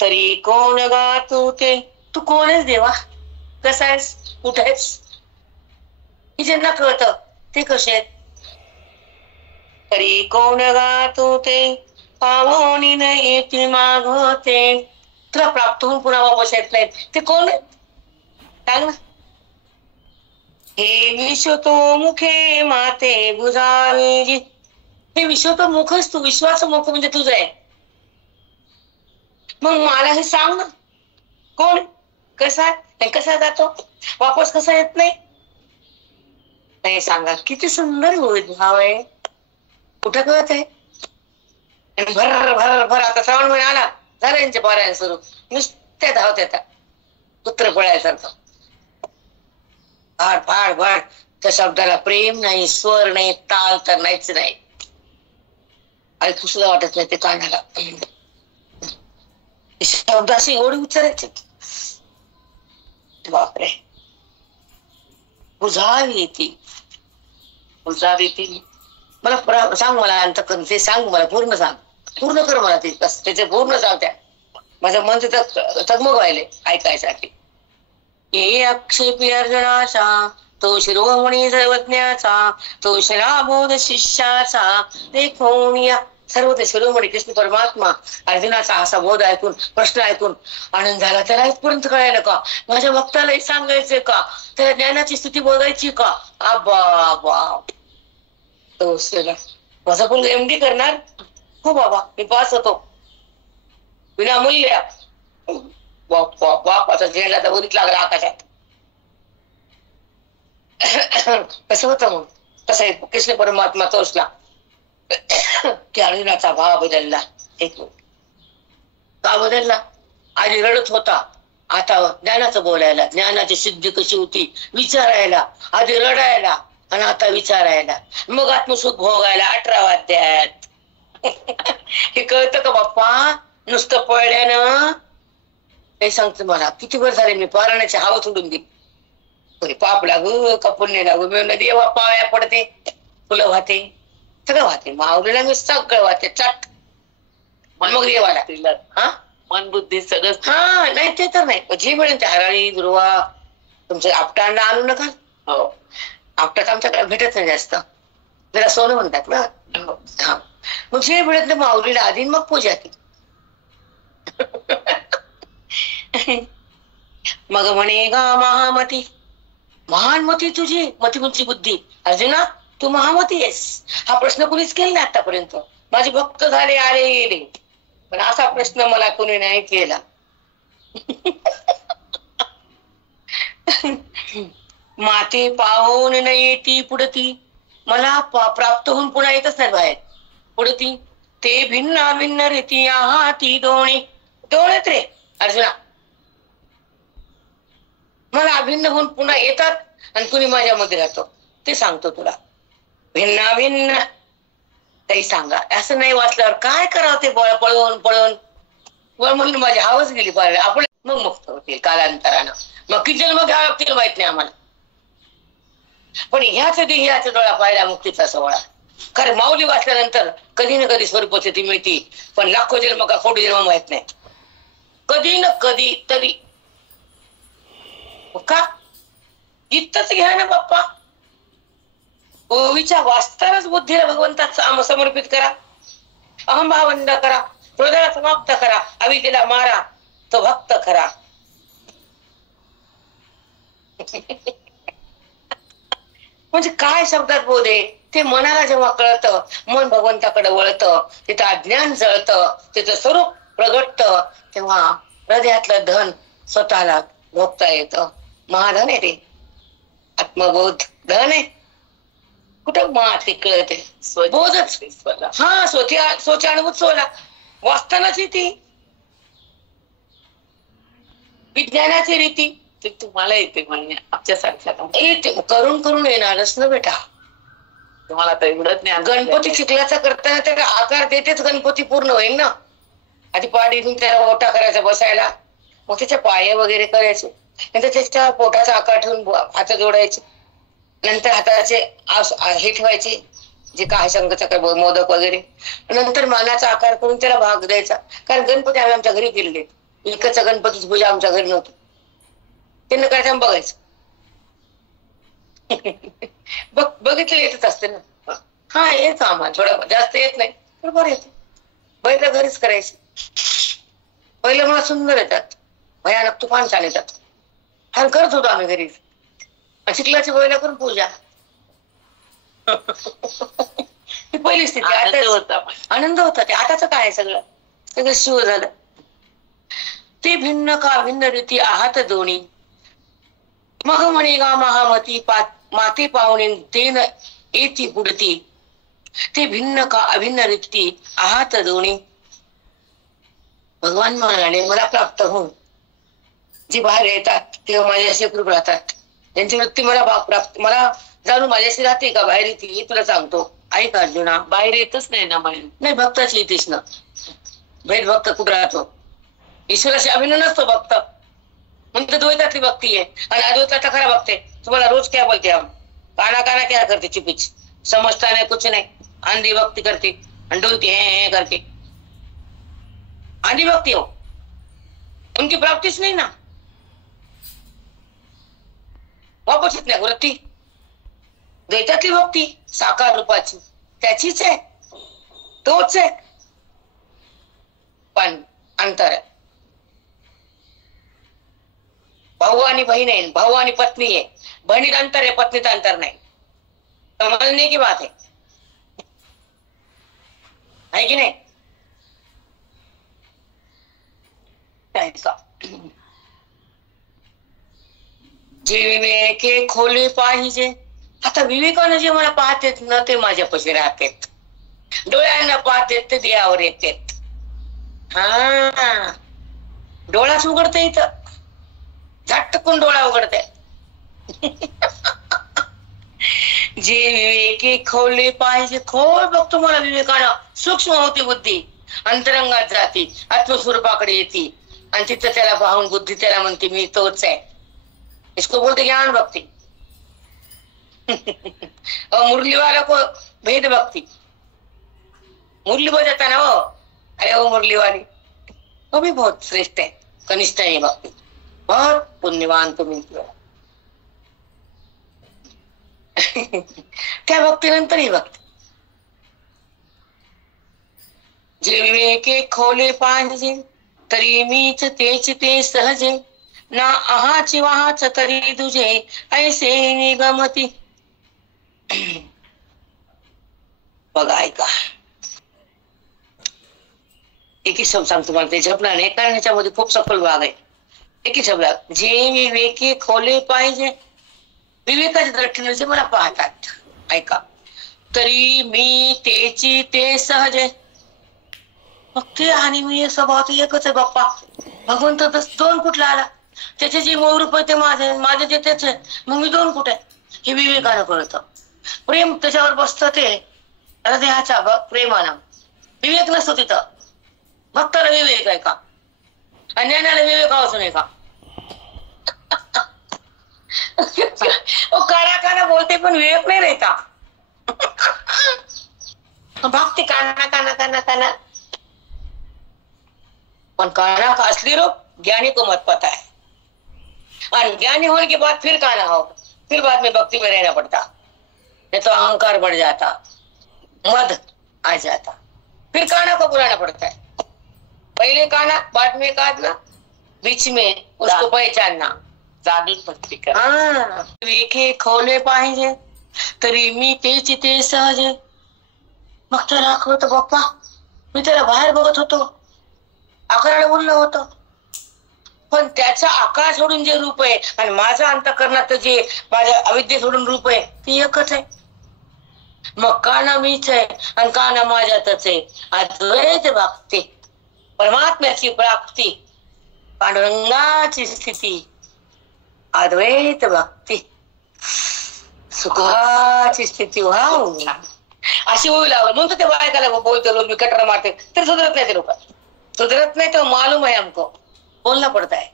तरी कोण गा तू ते, तू कोण आहेस देवा, कसा आहेस, कुठे आहेस, हे ज्यांना कळतं ते कसे आहेत. तरी कोण गा तू ते, पावनी नाही ती मागवते. तुला प्राप्त होऊन पुन्हा वापस येत नाहीत ते कोण आहेत सांग ना. हे विश्व तो मुखे माते बुजावी. हे विश्व तो मुखच, तू विश्वाचं मुख म्हणजे तुझं आहे. मग मला हे सांग ना, कोण, कसा, कसा जातो, वापस कसा येत नाही. नाही सांगा. किती सुंदर भाव आहे. कुठं कळत आहे आणि भर भर भर आता श्रावण महिना आला, झालं यांचे पारायण सुरू, नुसते धावत येतात कुत्र पळायसारखं. भाड भाड भाड. त्या शब्दाला प्रेम नाही, स्वर नाही, ताल तर नाहीच नाही. ऐकू सुद्धा वाटत नाही ते कानाला. शब्द असे एवढे उच्चारायचे, बापरे. बुजावी ती मला सांग, मला अंतकरण ते सांग, मला पूर्ण सांग, पूर्ण कर मला ते, त्याचे पूर्ण सांग. त्या माझं मन तिथं तगमग व्हायले ऐकायसाठी. ये आक्षेपी अर्जुनाचा, तो शिरोमणी सर्वज्ञाचा, तो शराबोध शिष्याचा, देखून या सर्व ते शिरोमणी कृष्ण परमात्मा अर्जुनाचा असा बोध ऐकून, प्रश्न ऐकून आनंद झाला. त्याला इथपर्यंत कळायला का, माझ्या भक्तालाही सांगायचंय का, त्याला ज्ञानाची स्थिती बघायची का. आबा बा तो माझा पण एमडी करणार. हो बाबा, मी पास होतो विनामूल्य. बापाचा झेंडा तर उडीत लागला आकाशात. कसं होतं मग, तसं कृष्ण परमात्मा तोचला की अर्जुनाचा भाव बदलला. एक का बदलला, आधी रडत होता, आता ज्ञानाचं बोलायला, ज्ञानाची सिद्धी कशी होती विचारायला, आधी रडायला आणि आता विचारायला, मग आत्मसुख भोगायला 18 वाद्यात. हे कळतं का बाप्पा नुसतं पळल्यानं. हे सांगतो मला, किती वर झाले मी पारायणाची हवा सोडून दिली. पाप लागू का पुण्य लागू, मी देवा पाया पडते, फुलं वाहते, सगळं वाहते, माऊलीला मी सगळं वाहते चट. मग देवाला हा मन बुद्धी सगळं. हा नाही ते तर नाही, जे मिळेल ते हराळी दुर्वा तुमचं आपटा आणू नका. हो, आपटात आमच्याकडे भेटत नाही जास्त, जरा सोनं म्हणतात ना. हा मग जे मिळत नाही माऊलीला आधी, मग पूजा ती. मग म्हणे गा महामती, महानमती तुझी मतिमुची बुद्धी. अर्जुना तू महामती आहेस. हा प्रश्न कुणीच केला नाही आतापर्यंत. माझे भक्त झाले, आले गेले, पण असा प्रश्न मला कोणी नाही केला. माते पाहून न येती पुढती, मला प्राप्त होऊन पुन्हा येतच नाही बाहेर. पुढती ते भिन्न भिन्न रीती आहाती दोणे. दोळेत रे अर्जुना, मला अभिन्न होऊन पुन्हा येतात आणि कुणी माझ्यामध्ये राहतो ते सांगतो तुला. भिन्न भिन्न काही सांगा, असं नाही वाचल्यावर काय करावं ते पळवून पळवून म्हणून माझी हावच गेली पाहिजे. आपण मग मुक्त होतील कालांतरानं. मग किती जन्म घ्यावं लागतील माहित नाही आम्हाला, पण ह्याच डोळा पाहिला मुक्तीचा सोहळा. खरं माऊली वाचल्यानंतर कधी ना कधी स्वरूपाची ती मिळती, पण लाखो जन्म का कोटी जन्म माहित नाही. कधी ना कधी तरी का इतच घ्या ना बाप्पा. ओवीच्या वाचतानाच बुद्धीला भगवंताचा समर्पित करा, अहंभाव बंद करा, हृदयाला समाप्त करा, अविद्येला मारा, तो भक्त खरा. म्हणजे काय शब्दात बोध आहे ते मनाला जेव्हा कळतं, मन भगवंताकडे वळतं, तिथं अज्ञान जळतं, तिथं स्वरूप प्रगटतं, तेव्हा हृदयातलं धन स्वतःला भोगता येतं. महाधन आहे ते, आत्मबोध धन आहे. कुठं माती कळते बोधच. हा स्वतः अनुभूत सोला वाचतानाच ती विज्ञानाची रीती ते तुम्हाला येते म्हणजे आमच्यासारख्या येते, करून करून येणारच ना बेटा. तुम्हाला तर एवढंच नाही. गणपती चिखलाचा करताना त्याला आकार देतेच गणपती पूर्ण होईल ना. आधी पाडी घेऊन त्याला ओटा करायचा बसायला, मग त्याच्या पाय वगैरे करायचे, नंतर त्याच्या पोटाचा आकार ठेवून हात जोडायचे, नंतर हाताचे हे ठेवायचे जे काय शंखचक्र मोदक वगैरे, नंतर मानाचा आकार करून त्याला भाग द्यायचा. कारण गणपती आम्ही आमच्या घरी केलेले, इकडचा गणपतीची पूजा आमच्या घरी नव्हती, त्यांना करायचं बघायचं. बघितलं येतच असते ना. हा येतो आम्हाला, थोडं जास्त येत नाही पण बरं येते. पहिलं घरीच करायचे, पहिलं मला सुंदर येतात, भयानक तुफान छान येतात. हा करत होतो आम्ही घरीच, चिखलाची बैला करून पूजा. ही पहिली स्थिती. आता आनंद होता ते, आताच काय सगळं सगळं शिव झालं. ते भिन्न का भिन्न रीती आहात दोन्ही. मग म्हणे गा महामती माते पाहुणे तेन येती पुढती. ते भिन्न का अभिन्न रीती आहात दोन्ही. भगवान म्हणाले मला प्राप्त होऊन जे बाहेर येतात तेव्हा माझ्याशी कृप राहतात. त्यांची वृत्ती मला प्राप्त मला जाणून माझ्याशी राहते का बाहेर येते हे तुला सांगतो. ऐक अर्जुना, बाहेर येतच नाही ना बाहेर. नाही भक्ताची येतेस ना. भेद भक्त कुठं राहतो? ईश्वराशी अभिन्न नसतो भक्त. म्हणतो द्वैतातली भक्ती आहे आणि अद्वैताचा खरा भक्त आहे. तुम्हाला रोज क्या बोलते हम काना काना क्या करते चुपीच समजता नहीं कुछ नहीं. आंधी भक्ति करते आणि डोलती है करके. आंधी भक्ति हो उनकी प्राप्तीच नाही ना. वापस येत नाही वृत्ती. द्वैतातली भक्ती साकार रूपाची त्याचीच आहे, तोच आहे, पण अंतर आहे. भाऊ आणि बहीण आहे, भाऊ आणि पत्नी आहे. बहिणीत अंतर आहे, पत्नीत अंतर नाही. समझने की बात है की नाही? जे विवेके खोले पाहिजे. आता विवेकानं जे मला पाहतेत ना ते माझ्यापाशी राहतेत. डोळ्यांना पाहतेत ते देहावर येतेत. हा डोळाच उघडते इथं, झटकून डोळा उघडते. जे विवेके खोले पाहिजे. खोल बघतो मला विवेकानं. सूक्ष्म होती बुद्धी, अंतरंगात जाती, आत्मस्वरूपाकडे येते आणि तिथं त्याला पाहून बुद्धी त्याला म्हणते मी तोच आहे. इसको बोलते ज्ञान भक्ति. और मुरली वाला को भेद भक्ति. मुरली बजाता ना वो, अरे वो मुरली वाली वो भी बहुत श्रेष्ठ है, कनिष्ठ है भक्ति. बहुत पुण्यवान को मिलती है. त्या भक्तीनंतर ही भक्ती. जे विवेके खोले पाहिजे तरी मीच तेच ते सहजे. ना आहाची वाहाच तरी तुझे ऐसे निगमती. बघा ऐका, एकी शब्द सांगतो तुम्हाला. ते जपला नाही कारण ह्याच्यामध्ये खूप सखोल भाग आहे. एकी शब्दात जे विवेके खोले पाहिजे. विवेकाच्या दृष्टीने जे मला पाहतात ऐका, तरी मी तेची ते सहजे. मग ते आणि मी स्वभाव तर एकच आहे बाप्पा. भगवंत दोन कुठला आला? त्याचे जे मूळ रूप आहे ते माझे, माझे जे त्याचे, मग मी दोन कुठे? हे विवेकानं कळतं. प्रेम त्याच्यावर बसतं ते हृदयाच्या प्रेमानं. विवेक नसतो तिथं. भक्ताला विवेक आहे का? आणि ज्ञानाला विवेक असून आहे का? काना काना बोलते पण विवेक नाही रहता. भक्ति काना काना काना काना, पण काना का असली रूप ज्ञानी को मत पता है. और ज्ञानी होने के बाद फिर काना हो, फिर बाद में भक्ति में रहना पड़ता. नहीं तो अहंकार बढ़ जाता, मद आ जाता, फिर काना को बुलाना पड़ता है. पहले काना बाद में कादना, बीच में उसको पहचानना, जाणून भक्ती कर. विवेके खोले पाहिजे तरी मी तेच ते सहजे. मग त्याला आठवतं बाप्पा मी त्याला बाहेर बघत होतो, आकाराला बोललं होतं, पण त्याचा आकार सोडून जे रूप आहे आणि माझा अंतःकरणात जे माझ्या अविद्ये सोडून रूप आहे ते एकच आहे. मग काना मीच आहे आणि काना माझ्यातच आहे. अद्वैत भक्ती, परमात्म्याची प्राप्ती, पांडुरंगाची स्थिती, अद्वैत भक्ती, सुखाची स्थिती. वाव अशी होऊ लागल. म्हणतो ते बायकाला बोलते रोज मी कटर मारते तर सुधरत नाही. ते लोक सुधरत नाही. तो मालूम है हमको, बोलना पड़ता है.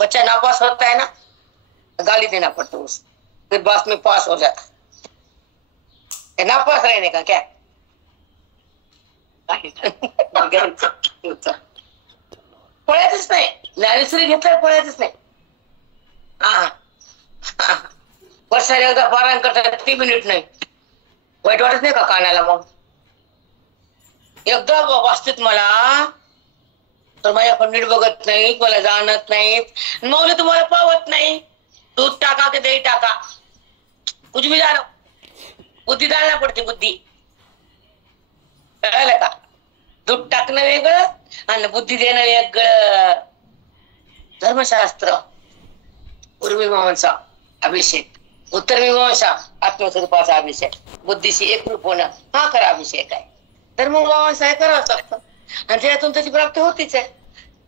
बच्चा नापास होता है ना, गाली देना पड़ता है उसको, फिर बस में पास हो जाता. नापास रहने का क्या? पळायचंच नाही. ज्ञानेश्वरी घेतल्यावर पळायचंच नाही. वर्षाला एकदा पारायण करतात 3 मिनिट नाही. वाईट वाटत नाही का कानाला? मग एकदा वाचतेत मला तर माझ्याकडे नीट बघत नाहीत, मला जाणत नाहीत. मौली तुम्हाला पावत नाही. दूध टाका की दही टाका, कुछ भी जानो, बुद्धी डालना पडते. बुद्धी कळलं का? दूध टाकणं वेगळं आणि बुद्धी देणं वेगळं. धर्मशास्त्र, पूर्वी मामांचा अभिषेक उत्तरमीमांसा आत्मस्वरूपाचा अभिषेक, बुद्धीशी एकरूप होणं हा खरा अभिषेक आहे. धर्ममीमांसा हे करावंच लागतं आणि त्यातून त्याची प्राप्ती होतीच आहे.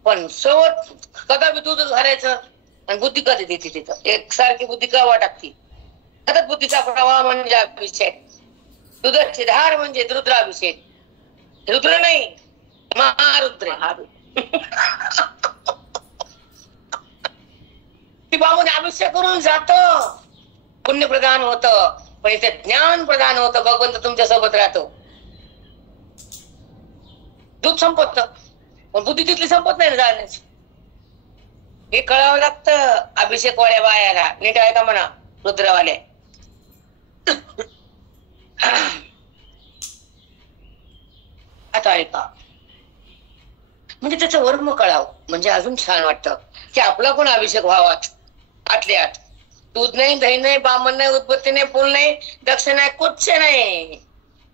पण सोबत कदापि दूध घालायचं आणि बुद्धी कधी देते तिथं एकसारखी बुद्धी कवा टाकती. सतत बुद्धीचा प्रवाह म्हणजे अभिषेक. दुधाची धार म्हणजे रुद्राभिषेक. रुद्र नाही, महारुद्र. ती बाबूने अभिषेक करून जात, पुण्य प्रदान होत, पण इथे ज्ञान प्रदान होतं. भगवंत तुमच्या सोबत राहतो. दूध संपत पण बुद्धी तिथली संपत नाही ना जाण्याची. हे कळावं लागतं अभिषेक वाल्या बायाला. नीट आहे का म्हणा रुद्रवाले. आता ऐका, म्हणजे त्याचं वर्म कळावं म्हणजे अजून छान वाटतं की आपला पण अभिषेक व्हावा. आतले आत दूध नाही, दही नाही, बामण नाही, उत्पत्ती नाही, फुल नाही, दक्ष नाही, कुछ नाही.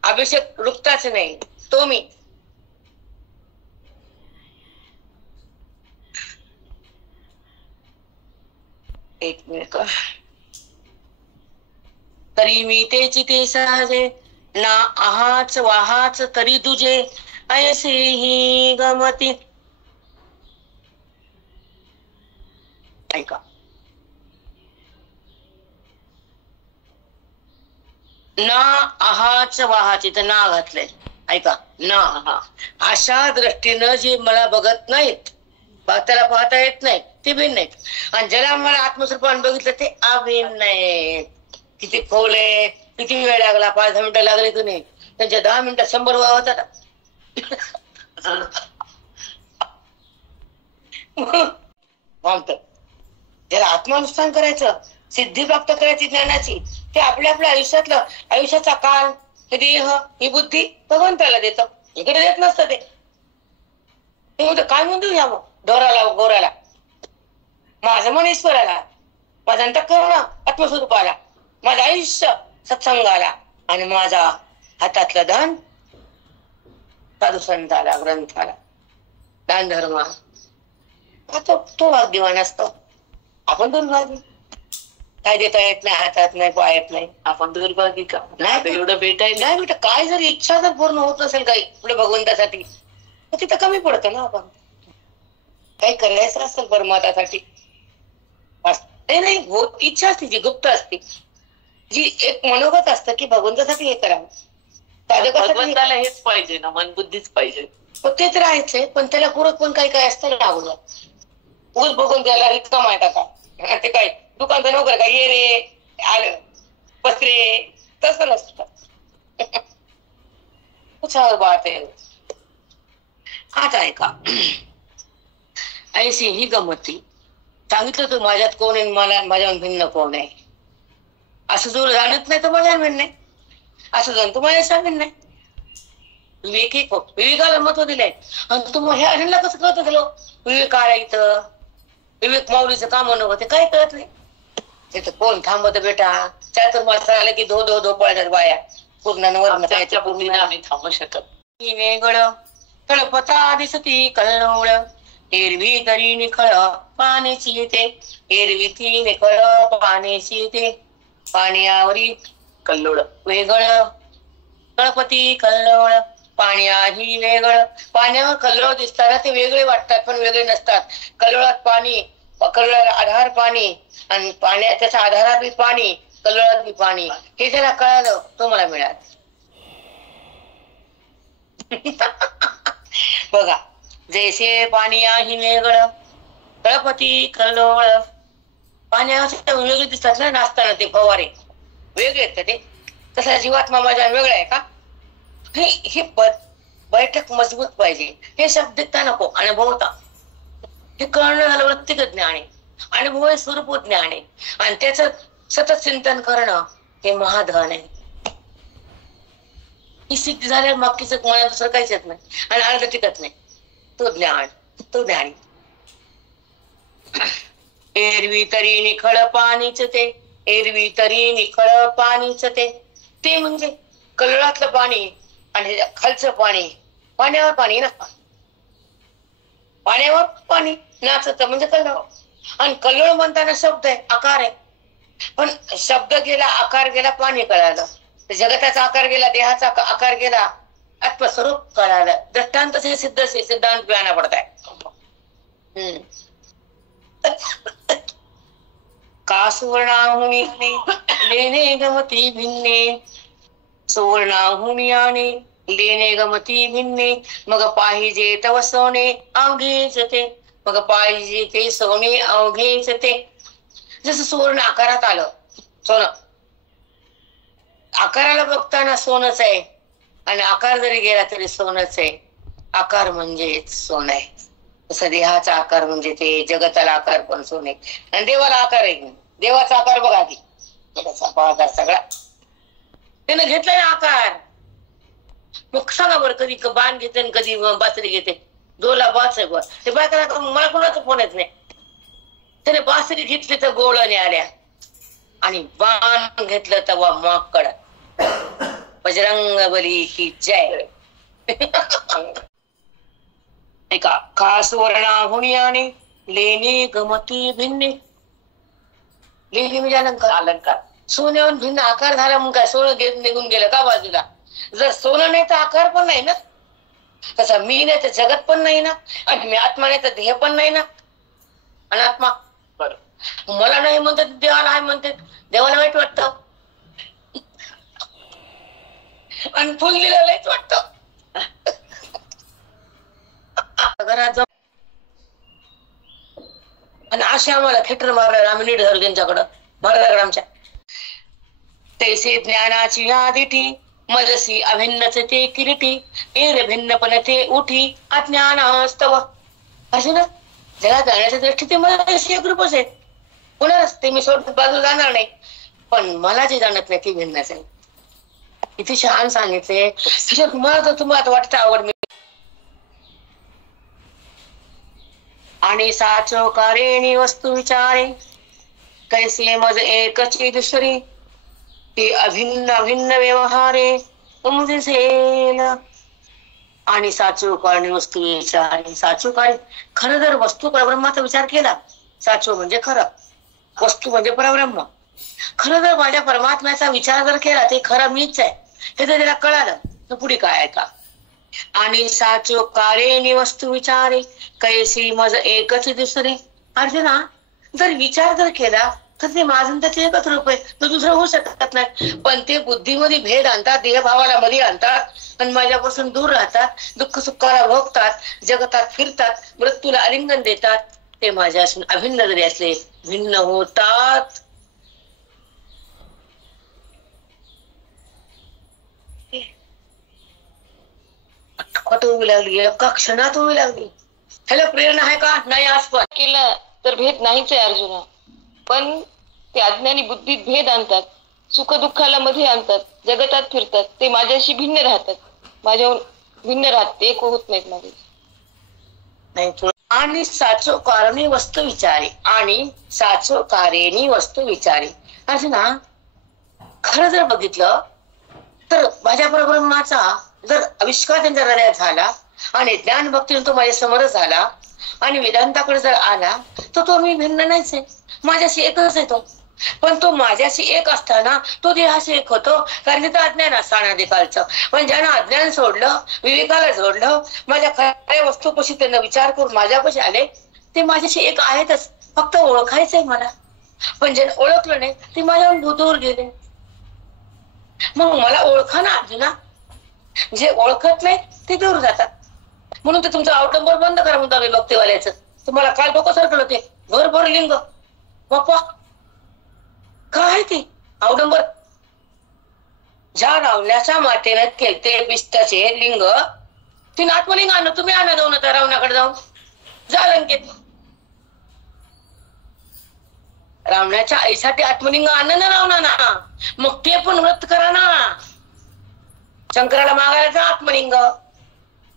अभिषेक रुकताच नाही. तो मी एक मिनिट. तरी मी तेची ते सहजे ना आहाच वाहाच तरी तुझे ऐसे ही गमती. ऐका, ना आहाच वाहाच इथं ना घातलंय. ऐका, ना हा अशा दृष्टीनं जे मला बघत नाहीत, त्याला पाहता येत नाही, ते भिन्न नाहीत. आणि ज्याला मला आत्मस्वरूपाने बघितलं ते अभिन्न नाहीत. किती खोले, किती वेळ लागला, 5-10 मिनिटं लागले की नाही, त्यांच्या 10 मिनिटात 100 व्हावं होता. ज्याला आत्मानुष्ठान करायचं, सिद्धी प्राप्त करायची ज्ञानाची, ते आपल्या आपल्या आयुष्याचा काळ, हे देह, ही बुद्धी भगवंताला देतं. इकडे देत नसतं ते. काय म्हणून देऊ या मग ढोराला गोराला, माझं मन ईश्वराला, माझं अंतःकरण आत्मस्वरूपाला, माझं आयुष्य सत्संगाला आणि माझा हातातलं दान साधू संताला, ग्रंथाला, दान धर्म. तो भाग्यवान असतो. आपण दुर्भागी. काय देता येत नाही, हातात नाही, पायात नाही. आपण दुर्भागी का नाही एवढं भेटायला. नाही बेटा, काय जर इच्छा जर पूर्ण होत नसेल काही पुढे भगवंतासाठी, तर तिथं कमी पडतं ना. आपण काही करायचं असेल परमात्म्यासाठी, नाही होत इच्छा असते जी गुप्त असते, जी एक मनोगत असतं की भगवंतासाठी हे करावं. भगवंताला हेच पाहिजे ना, मन बुद्धीच पाहिजे. ते तर आहेच आहे, पण त्याला पूरक पण काही काय असतं ना अगोदर. ऊस बघून त्याला रिकाम आहे का, ते काय दुकानचं नोकर का ये रे आलं बसरे, तसं नसतं. कुछावर बात आहे. आता ऐका, ऐशी ही गमती. सांगितलं तू माझ्यात कोण आहे, मला माझ्याहून भिन्न कोण आहे. असं जो जाणत नाही तो माझ्या भिन्न नाही, असं जाणतो माझ्या भिन्न नाही. विवेकाला महत्व दिलंय. आणि तू हे अर्जुनला कसं कळत गेलो विवेक आला इथं, विवेक माऊलीचं काम नव्हतं, काही कळत नाही. तिथं कोण थांबत बेटा, चातुर्मास आलं की धो पळतात बाया पूर्ण त्याच्या पूर्वीने आम्ही थांबू शकत. वेगळं तळपता दिसती कल्लोळ, एरवी तरी निखळ पाण्याची येते, एरवी ती निखळ पाण्याची येते. पाण्यावरी कल्लोळ वेगळं तळपती कल्लोळ, पाण्याही वेगळं. पाण्यावर कल्लोळ दिसताना ते वेगळे वाटतात पण वेगळे नसतात. कल्लोळात पाणी, कल्लोळाला आधार पाणी, आणि पाण्या त्याच्या आधारात बी पाणी, कल्लोळात बी पाणी. हे ज्याला कळालं तो मला मिळालं. बघा, जैसे पाणी आहे वेगळं तळपती कल्लोळ. पाण्यावर वेगळे दिसतात ना नाचताना, ते फवारे वेगळे आहेत का ते, तसा जीवात्मा माझ्या वेगळा आहे का. हे बैठक मजबूत पाहिजे. हे शब्द देता नको, अनुभवता. हे कळणं झालं वृत्तिगत ज्ञान आहे, अनुभव हे स्वरूप ज्ञान आहे, आणि त्याचं सतत चिंतन करणं हे महाधन आहे. ही सिद्धी झाल्यावर बाकीचं मला दुसरं काहीच येत नाही आणि अर्ध टिकत नाही. तो ज्ञान, तो ज्ञानी. एरवी तरी निखळ पाणीच ते, एरवी तरी निखळ पाणीच ते. ते म्हणजे कल्लोळातलं पाणी आणि खालचं पाणी. पाण्यावर पाणी ना, पाण्यावर पाणी नाचत म्हणजे कल्लोळ. आणि कल्लोळ म्हणताना शब्द आहे, आकार आहे. पण शब्द गेला, आकार गेला, पाणी कळालं. जगताचा आकार गेला, देहाचा आकार गेला, आत्मस्वरूप कळालं. दृष्टांत से सिद्ध से सिद्धांत बयाना पड़ता है. का सुवर्णाहुनी लेने गमती भिन्ने, सुवर्णाहुनी आणे लेणे गमती भिन्ने, मग पाहिजे तव सोने अवघेच ते, मग पाहिजे ते सोने अवघेच ते. जसं सुवर्ण आकारात आलं सोनं, आकाराला बघताना सोनच आहे आणि आकार जरी गेला तरी सोनच आहे. आकार म्हणजेच सोन आहे. तसं देहाचा आकार म्हणजे ते, जगताला आकार पण सोने आणि देवाला आकार आहे. देवाचा आकार बघा आधी, आकार सगळा त्यानं घेतलाय ना आकार. मग सांगा बरं, कधी बाण घेते आणि कधी बासरी घेते. दोला बाच आहे बघ, ते बायका मला कोणाचा फोन येत नाही. त्याने बासरी घेतली तर गोळणे आल्या आणि बाण घेतलं तेव्हा माकड. बजरंग बली की जय. ऐका, का सुवर्णाहुनी आणे लेणे गमती भिन्ने. लेणी म्हणजे अलंकार. अलंकार. सोन्याहून भिन्न आकार झाला मग काय सोनं निघून गेलं का बाजूला. जर सोनं नाही तर आकार पण नाही ना. तसा मी नाही तर जगत पण नाही ना, आणि मी आत्मा नाही तर देह पण नाही ना. अनात्मा मला नाही म्हणतात, देवाला आहे म्हणतात. देवाला वाईट वाटतं आणि फुल दिलं लईच वाटतं. घरात जाऊन आणि असे आम्हाला थिएटर मारला. आम्ही नीट धरलो त्यांच्याकडं महाराजाकडे आमच्या. तैसे ज्ञानाची आदिठी मजसी अभिन्नच ते किरीटी, एर भिन्नपण ते उठी अज्ञानास्तव. असे ना जगात जाण्याच्या दृष्टी ते मला एक रूपच आहेत. होणारच ते, मी सोडून बाजू जाणार नाही. पण मला जे जाणत नाही ते भिन्नच आहे. किती छान सांगितले. मला तर तुम्हाला वाटतं आवड. आणि साचो कारेणी वस्तू विचारे, कैसे मज एकची दुसरी, ती अभिन्न अभिन्न व्यवहारे उमदिसेल. आणि साचो कारेणी वस्तू विचारे. साचो कार्य खरं जर वस्तू परब्रह्माचा विचार केला, साचो म्हणजे खरं, वस्तू म्हणजे परब्रह्म. खरं जर माझ्या परमात्म्याचा विचार जर केला, ते खरं मीच आहे हे जर त्याला कळालं तर पुढे काय आहे का. आणि साचो कारेणी वस्तू विचारे, कैसी मज एकच दुसरे. अर्जुना जर विचार जर केला तर ते माझं त्याचे एकच रूप आहे, तर दुसरं होऊ शकत नाही. पण ते बुद्धीमध्ये भेद आणतात, देहभावाला मध्ये आणतात आणि माझ्यापासून दूर राहतात, दुःख सुखाला भोगतात, जगतात फिरतात, मृत्यूला आलिंगन देतात. ते माझ्यापासून अभिन्न जरी असले भिन्न होतात. उभी लागली, एका क्षणात उभी लागली. ह्याला प्रेरणा आहे का नाही? आज पण केलं तर भेद नाहीच आहे अर्जुना. पण ते अज्ञानी बुद्धीत भेद आणतात, सुख दुःखाला मध्ये आणतात, जगतात फिरतात. ते माझ्याशी भिन्न राहतात, माझ्याहून भिन्न राहतात, एक होत नाहीत माझे. नाही. आणि साचो कारणी वस्तू विचारे. आणि साचो कारेणी वस्तू विचारे. असं ना खरं जर बघितलं तर माझ्या परब्रह्माचा जर आविष्कार त्यांच्या हृदयात झाला आणि ज्ञान भक्तीने तो माझ्या समोर झाला आणि वेदांताकडे जर आला तर तो मी भिन्न नाहीच आहे, माझ्याशी एकच आहे तो. पण तो माझ्याशी एक असताना तो देहाशी एक होतो, कारण तिथं अज्ञान असताना अधिकालचं. पण ज्यानं अज्ञान सोडलं, विवेकाला जोडलं, माझ्या खऱ्या वस्तूपाशी त्यांना विचार करून माझ्यापाशी आले, ते माझ्याशी एक आहेतच, फक्त ओळखायचंय मला. पण ज्यानं ओळखलं नाही ते माझ्याहून दूर गेले. मग मला ओळखा ना अर्जुना. जे ओळखत नाही ते दूर जातात. म्हणून ते तुमचं अवडंबर बंद करा म्हणतो आम्ही भक्तीवाल्याचं. तुम्हाला काल डोकं सरकलं होते, भर लिंग बाप्पा काय ते अवडंबर. ज्या रावण्याच्या मातेनं केलते पिष्टाचे लिंग, तिने आत्मलिंग आणलं. तुम्ही आणा जाऊन आता रावणाकडे जाऊन जा लंकेत. रावणाच्या आईसाठी आत्मलिंग आणलं ना रावणाना, मग ते पण व्रत करा ना. शंकराला मागायचं आत्मलिंग.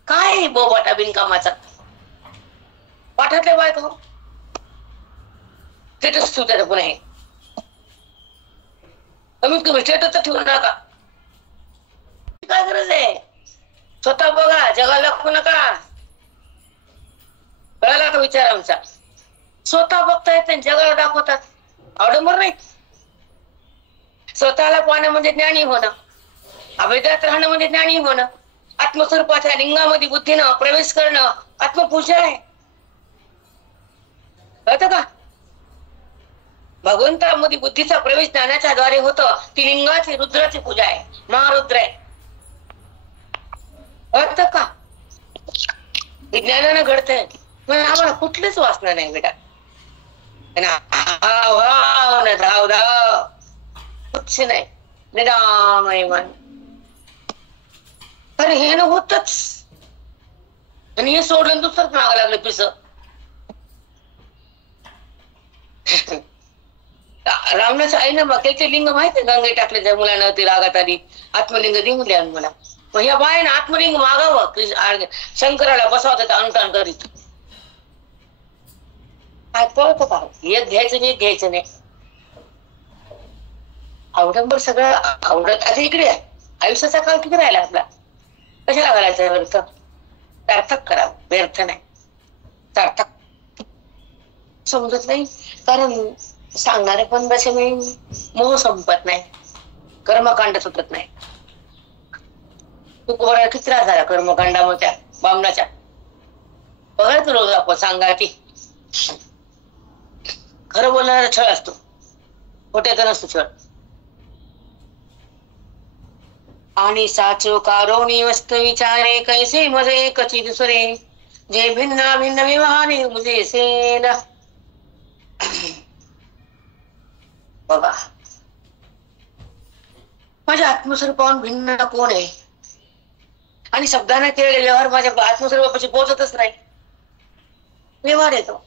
काय बोबाटा बिनकामाचा पाठातले बायको स्टेटस ठेवतात पुन्हा. हे कमीत कमी स्टेटस तर ठेवू नका. काय गरज आहे? स्वतः बघा, जगाला दाखवू नका. कळाला का विचार आमचा? स्वतः बघतायत आणि जगाला दाखवतात. अवडंबर नाही. स्वतःला पाहणं म्हणजे ज्ञानी होणं, अभेदात राहणं म्हणजे ज्ञानी होणं, आत्मस्वरूपाच्या लिंगामध्ये बुद्धीनं प्रवेश करणं आत्मपूजा आहे. कळतं का? भगवंतामध्ये बुद्धीचा प्रवेश ज्ञानाच्या द्वारे होतं. ती लिंगाची रुद्राची पूजा आहे, महारुद्र आहे. कळतं का? विज्ञानानं घडतंय पण आम्हाला कुठलीच वासना नाही बेटा. धाव धाव कुछ नाही, निरामय मन. तर हे न होतच आणि हे सोडलं दुसरंच मागं लागलं पिस. रावणाच्या आईनं मक्याचे लिंग माहितीये, गंगे टाकले त्या मुलांना, ती रागात आली, आत्मलिंग दे मुली मला. मग ह्या बाईनं आत्मलिंग मागावं, शंकराला बसवत अनुष्ठान करीत. कळतं का? एक घ्यायचं नाही, एक घ्यायचं नाही. अवडंबर सगळं आवडत. आता इकडे आहे, आयुष्याचा काळ किती राहिला आपला, कशाला घालायचं व्यर्थ? सार्थक करावं, व्यर्थ नाही, सार्थक. समजत नाही कारण सांगणारे पण जसे मी मोह संपत नाही, कर्मकांड सुटत नाही. तू कोणा किती त्रास झाला कर्मकांडामध्ये बामणाच्या. बघायचं रोज आपण सांगा ती खरं बोलणारा छळ असतो, खोट्याचा नसतो छळ. आणि साचो कारोणी वस्त विचारे, कैसे मजे कची दुसरे, जे भिन्न भिन्न व्यवहारे मुझे सेन. बघा माझ्या आत्मस्वरूपाहून भिन्न कोण आहे? आणि शब्दाने केलेले व्यवहार माझ्या आत्मस्वरूपाशी पोहोचतच नाही. व्यवहार येतो,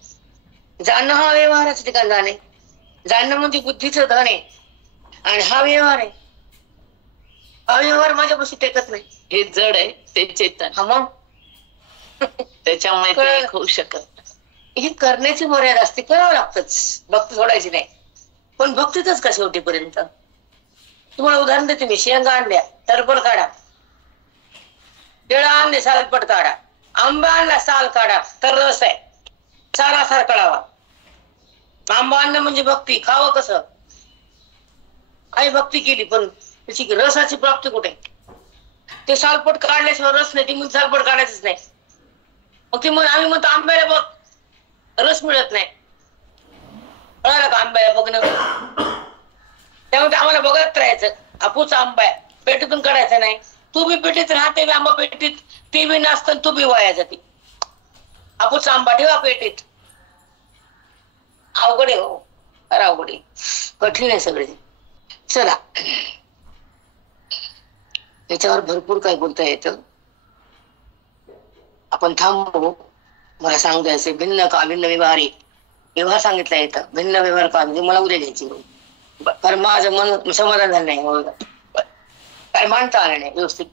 जाणणं हा व्यवहाराचं ठिकाण जाणे. जाणणं म्हणजे बुद्धीचं धन आहे आणि हा व्यवहार आहे. हा व्यवहार माझ्यापाशी टेकत नाही. हे जड आहे, ते चेतन. हा मग त्याच्यामुळे ते एक होऊ शकत. ही करण्याची मर्यादा असते, करावं लागतच. भक्ती सोडायची नाही, पण भक्तीतच का शेवटीपर्यंत. तुम्हाला उदाहरण देते मी. शेंगा आणल्या, टरबड काढा. केळं आणले, सालपट काढा. आंबा आणला, साल काढा, तर रस आहे, सारासार कळावा. आंबा आणणं म्हणजे भक्ती. खावं कसं? आई भक्ती केली पण त्याची रसाची प्राप्ती कुठे? ते सालपट काढल्याशिवाय रस नाही, ती म्हणजे सालपट काढायचंच नाही. मग ती आम्ही म्हणतो आंब्याला बघ रस मिळत नाही. कळालं का? आंब्याला बघणं, त्यामुळे आम्हाला बघत राहायचं. हापूस आंबा आहे, पेटीतून काढायचं नाही. तू बी पेटीत राहते, आंबा पेटीत, ती बी नसतं, तू बी वाया जाते. हापूस आंबा ठेवा पेटीत. अवघड आहे हो, अरे अवघड आहे, कठीण आहे सगळे. चला, याच्यावर भरपूर काही बोलता येतं. आपण थांबू. मला सांगता असे भिन्न का भिन्न व्यवहारी व्यवहार सांगितलं येतं. भिन्न व्यवहार का म्हणजे मला उद्या द्यायची, कारण माझं मन समाधान झालं नाही, काय मांडता आलं नाही व्यवस्थित.